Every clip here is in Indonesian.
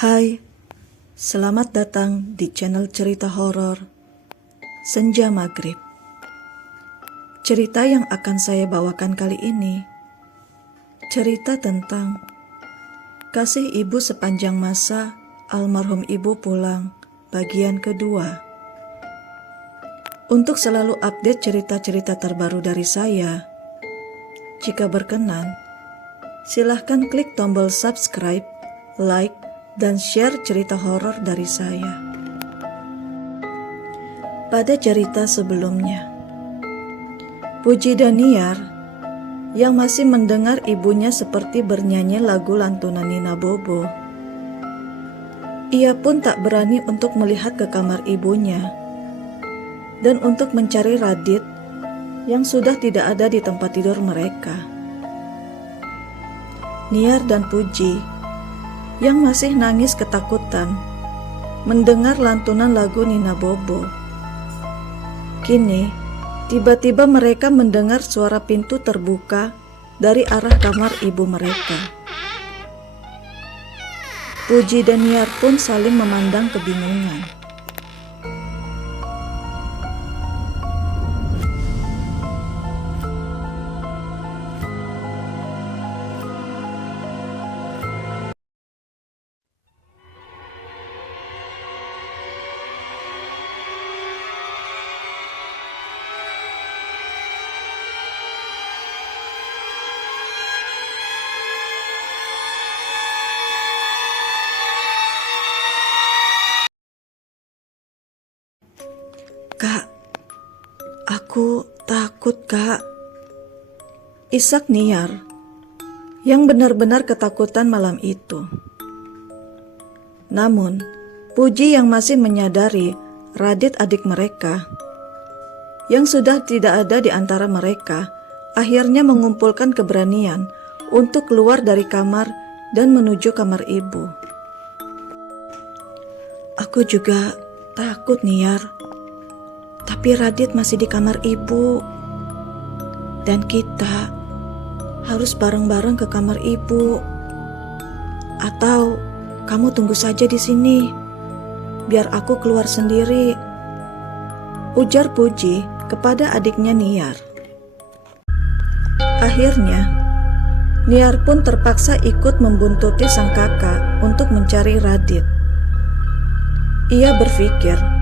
Hai, selamat datang di channel cerita horor Senja Maghrib. Cerita yang akan saya bawakan kali ini cerita tentang kasih ibu sepanjang masa almarhum ibu pulang bagian kedua. Untuk selalu update cerita-cerita terbaru dari saya, jika berkenan, silahkan klik tombol subscribe, like, dan share cerita horor dari saya. Pada cerita sebelumnya, Puji dan Niar yang masih mendengar ibunya seperti bernyanyi lagu lantunan Nina Bobo. Ia pun tak berani untuk melihat ke kamar ibunya dan untuk mencari Radit yang sudah tidak ada di tempat tidur mereka. Niar dan Puji yang masih nangis ketakutan mendengar lantunan lagu Nina Bobo. Kini, tiba-tiba mereka mendengar suara pintu terbuka dari arah kamar ibu mereka. Puji dan Niar pun saling memandang kebingungan. "Kak, aku takut, Kak," isak Niar yang benar-benar ketakutan malam itu. Namun, Puji yang masih menyadari Radit adik mereka yang sudah tidak ada di antara mereka akhirnya mengumpulkan keberanian untuk keluar dari kamar dan menuju kamar ibu. "Aku juga takut, Niar. Tapi Radit masih di kamar ibu. Dan kita harus bareng-bareng ke kamar ibu. Atau kamu tunggu saja di sini, biar aku keluar sendiri," ujar Puji kepada adiknya Niar. Akhirnya, Niar pun terpaksa ikut membuntuti sang kakak untuk mencari Radit. Ia berpikir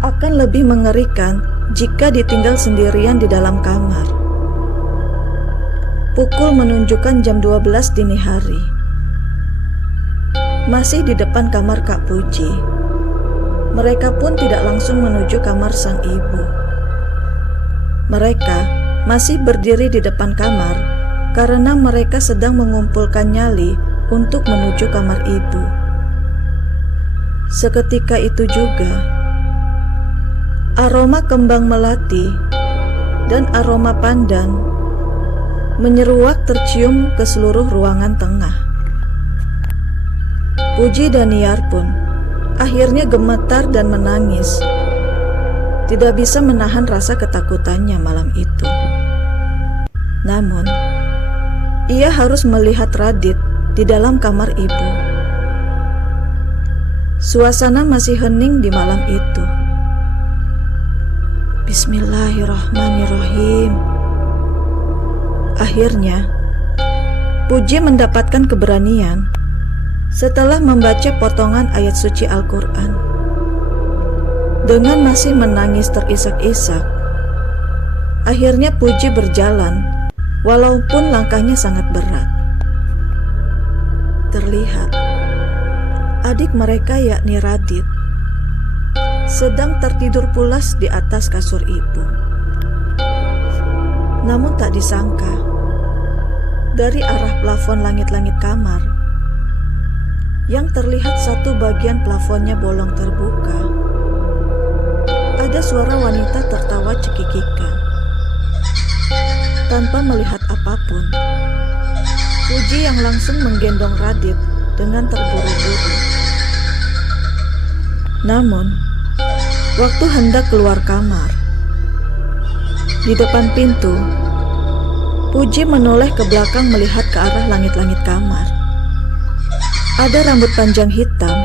akan lebih mengerikan jika ditinggal sendirian di dalam kamar. Pukul menunjukkan jam 12 dini hari. Masih di depan kamar Kak Puji. Mereka pun tidak langsung menuju kamar sang ibu. Mereka masih berdiri di depan kamar karena mereka sedang mengumpulkan nyali untuk menuju kamar ibu. Seketika itu juga, aroma kembang melati dan aroma pandan menyeruak tercium ke seluruh ruangan tengah. Puji dan Niar pun akhirnya gemetar dan menangis. Tidak bisa menahan rasa ketakutannya malam itu. Namun, ia harus melihat Radit di dalam kamar ibu. Suasana masih hening di malam itu. Bismillahirrahmanirrahim. Akhirnya, Puji mendapatkan keberanian setelah membaca potongan ayat suci Al-Quran. Dengan masih menangis terisak-isak, akhirnya Puji berjalan walaupun langkahnya sangat berat. Terlihat adik mereka yakni Radit sedang tertidur pulas di atas kasur ibu. Namun tak disangka, dari arah plafon langit-langit kamar, yang terlihat satu bagian plafonnya bolong terbuka, ada suara wanita tertawa cekikikan. Tanpa melihat apapun, Puji yang langsung menggendong Radit dengan terburu-buru. Namun, waktu hendak keluar kamar, di depan pintu, Puji menoleh ke belakang melihat ke arah langit-langit kamar. Ada rambut panjang hitam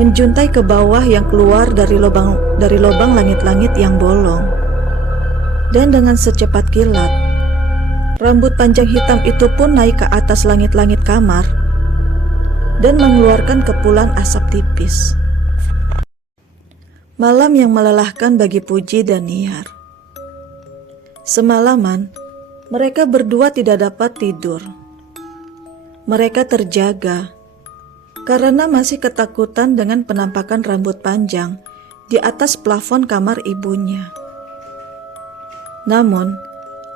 menjuntai ke bawah yang keluar dari lubang langit-langit yang bolong. Dan dengan secepat kilat, rambut panjang hitam itu pun naik ke atas langit-langit kamar dan mengeluarkan kepulan asap tipis. Malam yang melelahkan bagi Puji dan Niyar. Semalaman, mereka berdua tidak dapat tidur. Mereka terjaga karena masih ketakutan dengan penampakan rambut panjang di atas plafon kamar ibunya. Namun,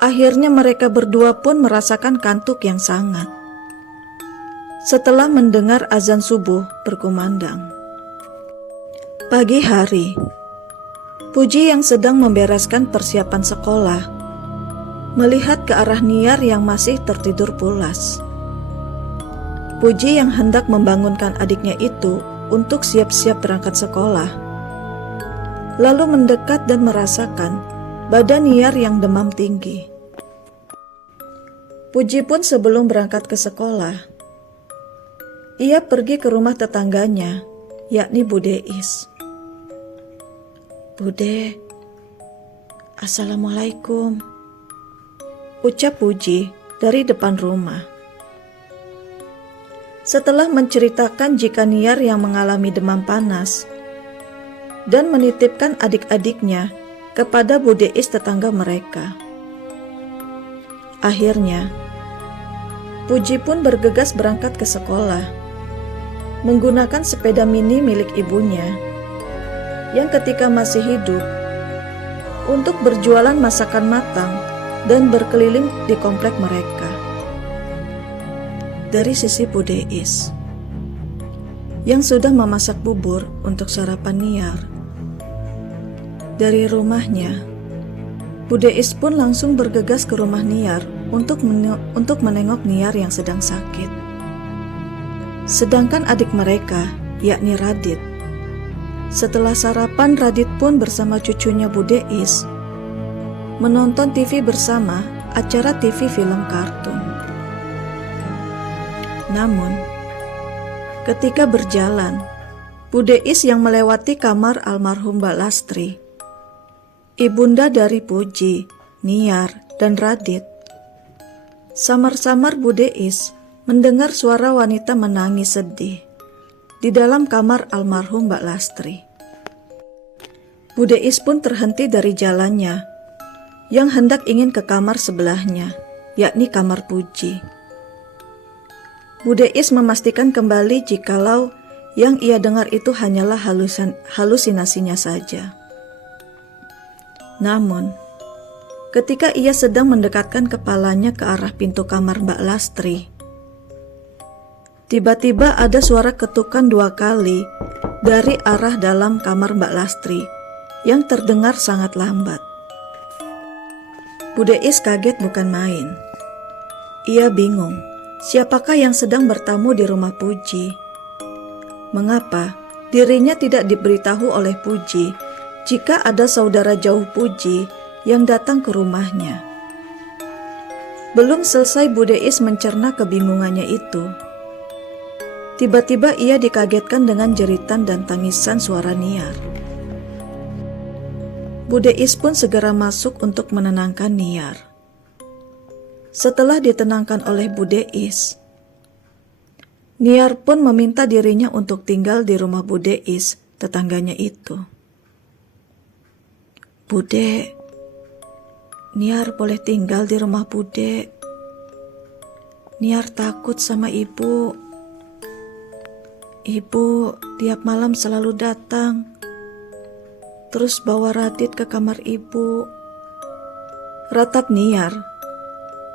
akhirnya mereka berdua pun merasakan kantuk yang sangat setelah mendengar azan subuh berkumandang. Pagi hari, Puji yang sedang membereskan persiapan sekolah melihat ke arah Niyar yang masih tertidur pulas. Puji yang hendak membangunkan adiknya itu untuk siap-siap berangkat sekolah, lalu mendekat dan merasakan badan Niyar yang demam tinggi. Puji pun sebelum berangkat ke sekolah, ia pergi ke rumah tetangganya, yakni Bude Is. "Bude, Assalamualaikum," ucap Puji dari depan rumah. Setelah menceritakan jika Niyar yang mengalami demam panas dan menitipkan adik-adiknya kepada Bude Is tetangga mereka. Akhirnya, Puji pun bergegas berangkat ke sekolah menggunakan sepeda mini milik ibunya yang ketika masih hidup untuk berjualan masakan matang dan berkeliling di komplek mereka. Dari sisi Bude Is yang sudah memasak bubur untuk sarapan Niyar. Dari rumahnya, Bude Is pun langsung bergegas ke rumah Niyar untuk menengok Niyar yang sedang sakit. Sedangkan adik mereka, yakni Radit, setelah sarapan Radit pun bersama cucunya Bude Is menonton TV bersama acara TV film kartun. Namun, ketika berjalan, Bude Is yang melewati kamar almarhum Mbak Lastri, ibunda dari Puji, Niyar, dan Radit, samar-samar Bude Is mendengar suara wanita menangis sedih di dalam kamar almarhum Mbak Lastri. Bude Is pun terhenti dari jalannya yang hendak ingin ke kamar sebelahnya, yakni kamar Puji. Bude Is memastikan kembali jikalau yang ia dengar itu hanyalah halusinasinya saja. Namun, ketika ia sedang mendekatkan kepalanya ke arah pintu kamar Mbak Lastri, tiba-tiba ada suara ketukan 2 kali dari arah dalam kamar Mbak Lastri yang terdengar sangat lambat. Bude Is kaget bukan main. Ia bingung. Siapakah yang sedang bertamu di rumah Puji? Mengapa dirinya tidak diberitahu oleh Puji jika ada saudara jauh Puji yang datang ke rumahnya? Belum selesai Bude Is mencerna kebingungannya itu, tiba-tiba ia dikagetkan dengan jeritan dan tangisan suara Niyar. Bude Is pun segera masuk untuk menenangkan Niyar. Setelah ditenangkan oleh Bude Is, Niyar pun meminta dirinya untuk tinggal di rumah Bude Is, tetangganya itu. "Bude, Niyar boleh tinggal di rumah Bude. Niyar takut sama ibu. Ibu tiap malam selalu datang, terus bawa Radit ke kamar ibu," ratap Niyar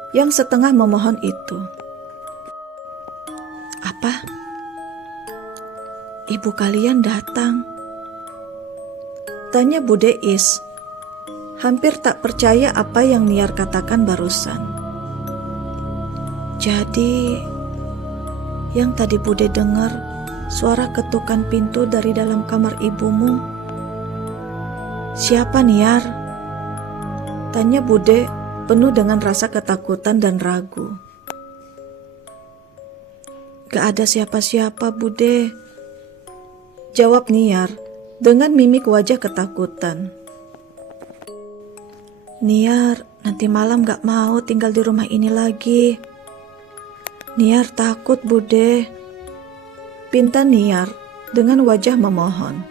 yang setengah memohon itu. "Apa? Ibu kalian datang?" tanya Bude Is, hampir tak percaya apa yang Niyar katakan barusan. "Jadi, yang tadi Bude dengar suara ketukan pintu dari dalam kamar ibumu. Siapa, Niyar?" tanya Bude penuh dengan rasa ketakutan dan ragu. Gak ada siapa-siapa, Bude. Jawab Niar dengan mimik wajah ketakutan. Niar, nanti malam gak mau tinggal di rumah ini lagi. Niar takut, Bude. Pinta Niar dengan wajah memohon.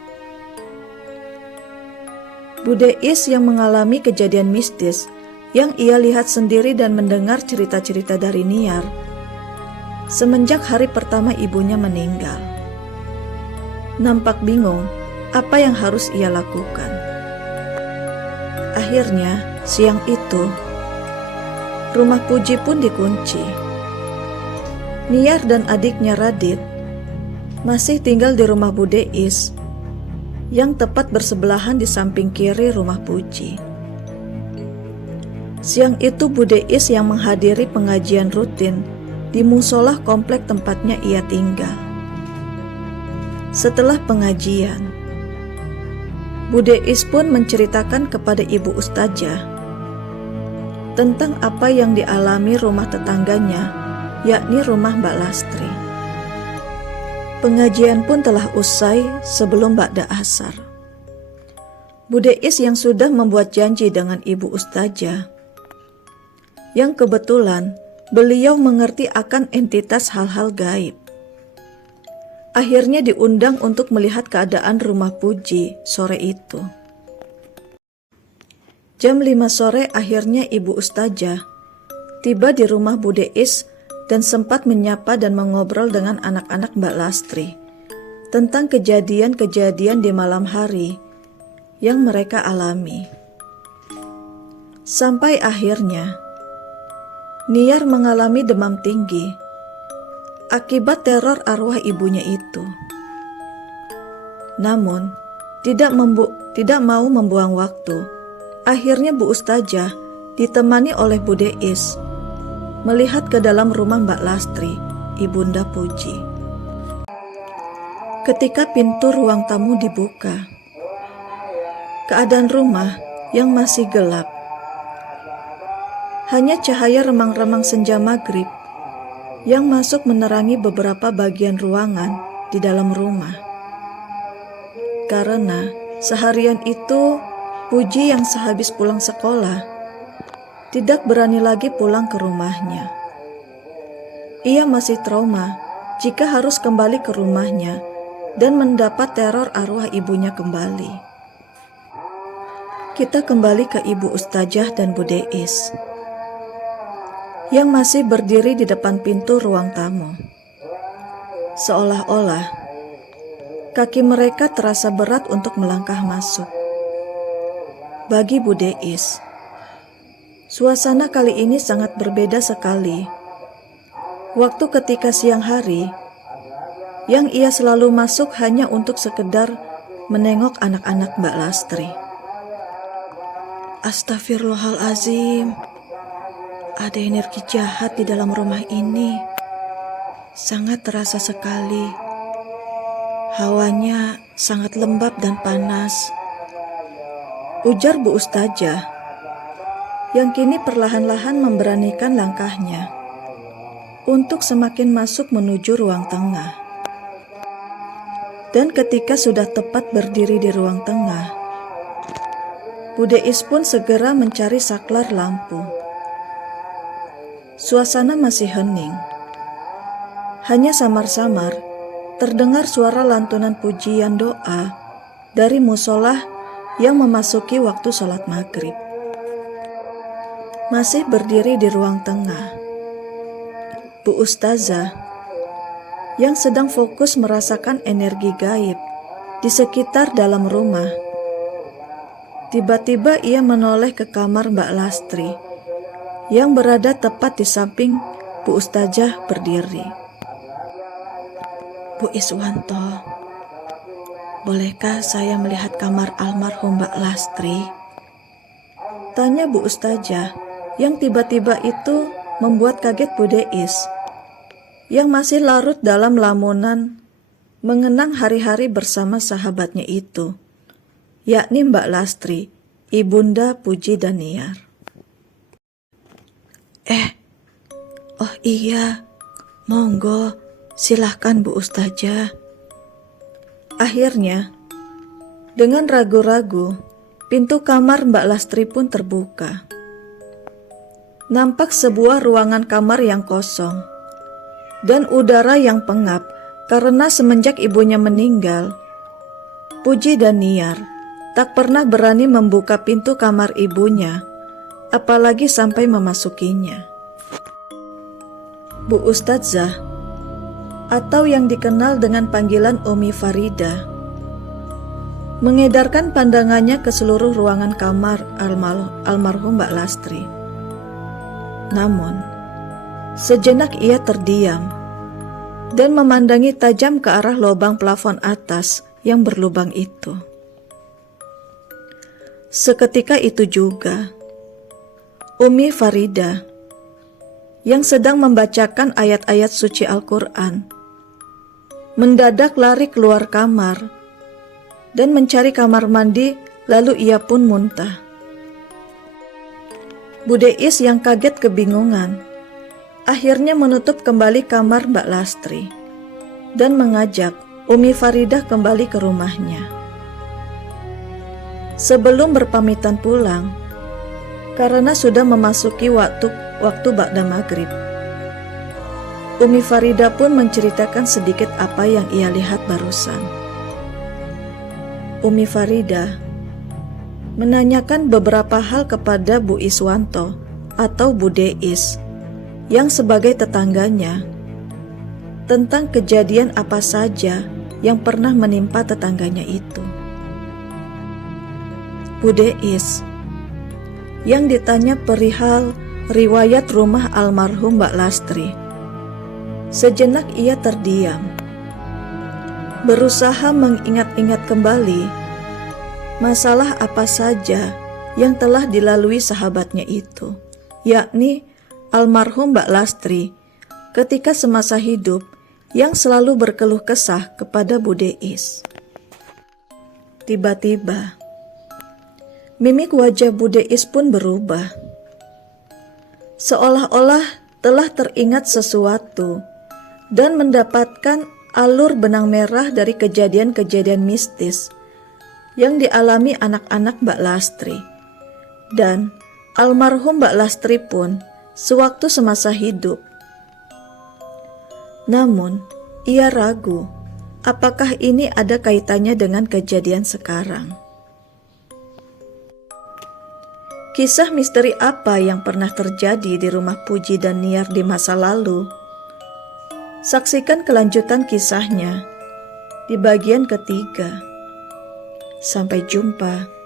Bude Is yang mengalami kejadian mistis yang ia lihat sendiri dan mendengar cerita-cerita dari Niar semenjak hari pertama ibunya meninggal. Nampak bingung apa yang harus ia lakukan. Akhirnya siang itu rumah Puji pun dikunci. Niar dan adiknya Radit masih tinggal di rumah Bude Is yang tepat bersebelahan di samping kiri rumah Puji. Siang itu Bude Is yang menghadiri pengajian rutin di musola komplek tempatnya ia tinggal. Setelah pengajian, Bude Is pun menceritakan kepada Ibu Ustazah tentang apa yang dialami rumah tetangganya, yakni rumah Mbak Lastri. Pengajian pun telah usai sebelum ba'da asar. Bude Is yang sudah membuat janji dengan Ibu Ustazah, yang kebetulan beliau mengerti akan entitas hal-hal gaib, akhirnya diundang untuk melihat keadaan rumah Puji sore itu. Jam 5 sore akhirnya Ibu Ustazah tiba di rumah Bude Is dan sempat menyapa dan mengobrol dengan anak-anak Mbak Lastri tentang kejadian-kejadian di malam hari yang mereka alami. Sampai akhirnya Niar mengalami demam tinggi akibat teror arwah ibunya itu. Namun, tidak mau membuang waktu. Akhirnya Bu Ustazah ditemani oleh Bude Is melihat ke dalam rumah Mbak Lastri, Ibunda Puji. Ketika pintu ruang tamu dibuka, keadaan rumah yang masih gelap, hanya cahaya remang-remang senja maghrib yang masuk menerangi beberapa bagian ruangan di dalam rumah. Karena seharian itu Puji yang sehabis pulang sekolah tidak berani lagi pulang ke rumahnya. Ia masih trauma jika harus kembali ke rumahnya dan mendapat teror arwah ibunya kembali. Kita kembali ke Ibu Ustazah dan Bude Is yang masih berdiri di depan pintu ruang tamu. Seolah-olah kaki mereka terasa berat untuk melangkah masuk. Bagi Bude Is, suasana kali ini sangat berbeda sekali. Waktu ketika siang hari, yang ia selalu masuk hanya untuk sekedar menengok anak-anak Mbak Lastri. Astagfirullahalazim, ada energi jahat di dalam rumah ini. Sangat terasa sekali. Hawanya sangat lembab dan panas, ujar Bu Ustazah yang kini perlahan-lahan memberanikan langkahnya untuk semakin masuk menuju ruang tengah. Dan ketika sudah tepat berdiri di ruang tengah, Bude Is pun segera mencari saklar lampu. Suasana masih hening. Hanya samar-samar terdengar suara lantunan pujian doa dari musola yang memasuki waktu sholat maghrib. Masih berdiri di ruang tengah, Bu Ustazah yang sedang fokus merasakan energi gaib di sekitar dalam rumah. Tiba-tiba ia menoleh ke kamar Mbak Lastri yang berada tepat di samping Bu Ustazah berdiri. Bu Iswanto, bolehkah saya melihat kamar almarhum Mbak Lastri? Tanya Bu Ustazah yang tiba-tiba itu membuat kaget Bude Is yang masih larut dalam lamunan mengenang hari-hari bersama sahabatnya itu, yakni Mbak Lastri, Ibunda Puji dan Niar. Oh iya, monggo, Silahkan Bu Ustazah. Akhirnya, dengan ragu-ragu, pintu kamar Mbak Lastri pun terbuka. Nampak sebuah ruangan kamar yang kosong, dan udara yang pengap karena semenjak ibunya meninggal, Puji dan Niar tak pernah berani membuka pintu kamar ibunya, apalagi sampai memasukinya. Bu Ustazah, atau yang dikenal dengan panggilan Umi Farida, mengedarkan pandangannya ke seluruh ruangan kamar almarhum Mbak Lastri. Namun, sejenak ia terdiam dan memandangi tajam ke arah lubang plafon atas yang berlubang itu. Seketika itu juga, Umi Farida yang sedang membacakan ayat-ayat suci Al-Quran mendadak lari keluar kamar dan mencari kamar mandi, lalu ia pun muntah. Bu Deis yang kaget kebingungan akhirnya menutup kembali kamar Mbak Lastri dan mengajak Umi Faridah kembali ke rumahnya. Sebelum berpamitan pulang, karena sudah memasuki waktu ba'da maghrib, Umi Farida pun menceritakan sedikit apa yang ia lihat barusan. Umi Farida menanyakan beberapa hal kepada Bu Iswanto atau Bu Deis yang sebagai tetangganya tentang kejadian apa saja yang pernah menimpa tetangganya itu. Bu Deis yang ditanya perihal riwayat rumah almarhum Mbak Lastri, sejenak ia terdiam, berusaha mengingat-ingat kembali masalah apa saja yang telah dilalui sahabatnya itu, yakni almarhum Mbak Lastri ketika semasa hidup, yang selalu berkeluh kesah kepada Bu Deis. Tiba-tiba, mimik wajah Bu Deis pun berubah, seolah-olah telah teringat sesuatu dan mendapatkan alur benang merah dari kejadian-kejadian mistis yang dialami anak-anak Mbak Lastri dan almarhum Mbak Lastri pun sewaktu semasa hidup. Namun, ia ragu apakah ini ada kaitannya dengan kejadian sekarang. Kisah misteri apa yang pernah terjadi di rumah Puji dan Niar di masa lalu? Saksikan kelanjutan kisahnya di bagian ketiga. Sampai jumpa.